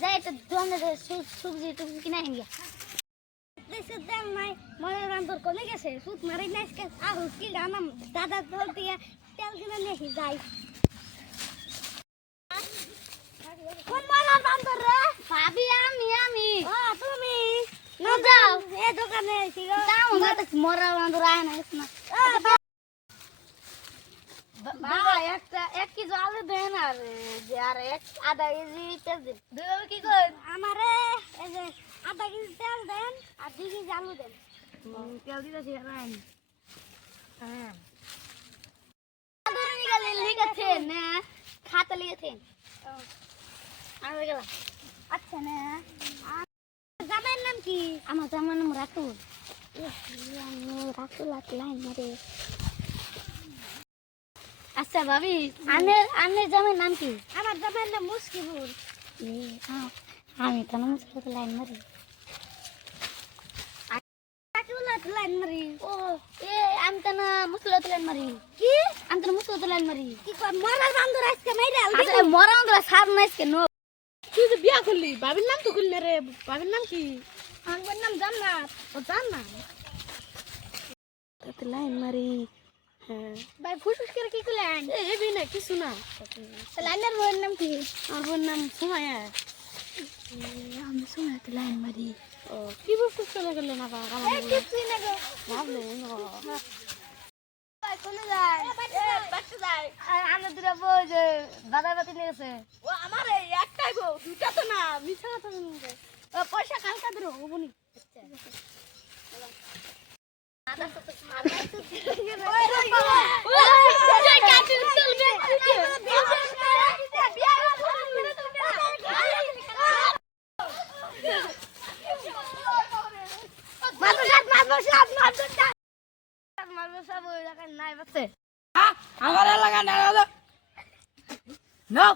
যাই একটা দোকানে সবজি টুবজি কিনা নিয়ে দাম নাই মনে রান্তর কমে গেছে সুদ মারি নাই আরো কি জানাম দাদা তোর দিয়ে তেল কিনে নিয়ে যাই কোন মরার বান্দর রে ভাবি আমি ও তুমি না যাও এই দোকানে এসে যাও না তো মরার বান্দর আয় না বাবা একটা 1 কেজি আলু দেন আর যে আর আধা কেজি তেল দেন দুই কি কই আমারে এই যে আধা কেজি তেল দেন আর 2 কেজি আলু দেন তেল দিতেছি রাইন হ্যাঁ আদুরি গেলে লিখেছে না খাতা লিখেছেন আর হয়ে গেল আচ্ছা না জামার নাম কি আমার জামার নাম রাতুল রাতুল লাইন মারে আচ্ছা ভাবি আনের জামার নাম কি আমার জামার নাম মুস্কিবুল আমি তো মুস্কিবুল লাইন মারি লাইন মারি ও এ আমি তো না মুসলাত লাইন মারি কি আমি তো মুসলাত লাইন মারি কি কই মরার বান্দর আজকে মাইরা আচ্ছা মরার বান্দর সার না আজকে নো তুই তো বিয়া করলি বাবির নাম তো করলি রে বাবির নাম কি আমার নাম জান্নাত ও জান্নাত তো লাইন মারি হ্যাঁ ভাই ফুসফুস করে কি করলেন এই বি না কিছু না তো লাইনের বইয়ের নাম কি আমার বোন নাম সুমাইয়া আমি সুমাইয়া তো লাইন মারি ও কি বুঝতে চলে গেল না বাবা কিছুই না গো ভাবলে ভাই কোন যায় বাচ্চা যায় আমরা দুটো বউ যে দাদা বাতি নিয়েছে ও আমার একটাই গো দুটা তো না মিছা কথা বলছে ও পয়সা কালকা ধরো ওবনি আমার এলাকা না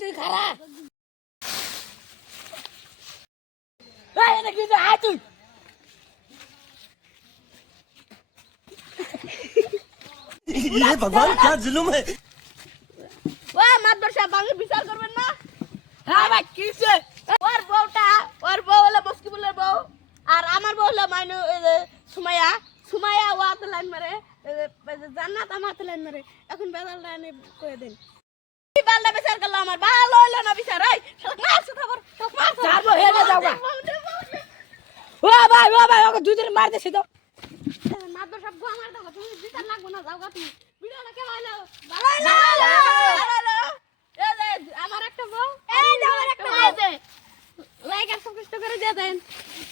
তুই খারাপ ये भगवान क्या जुलुम है মাদ্রাসা বাংলা বিচার করবেন না হ্যাঁ ভাই কিসে ওর বউ হলো মুস্কিবুলের বউ আর আমার বউ হলো মাইনু সুমাইয়া ও হাতে লাইন মারে জান্নাত আমার হাতে লাইন মারে এখন বেলাল লাইনে কয়ে দেন কি বালটা বিচার করলো আমার ভালো হলো না বিচার এই মারছে খবর ছাড়বো হেলে যাওগা ও ভাই ওকে দুই দিন মার দেছি তো মাদ্রাসা গো আমার দাও তুমি বিচার লাগবো না যাওগা তুমি ভিডিওটা কে ভালো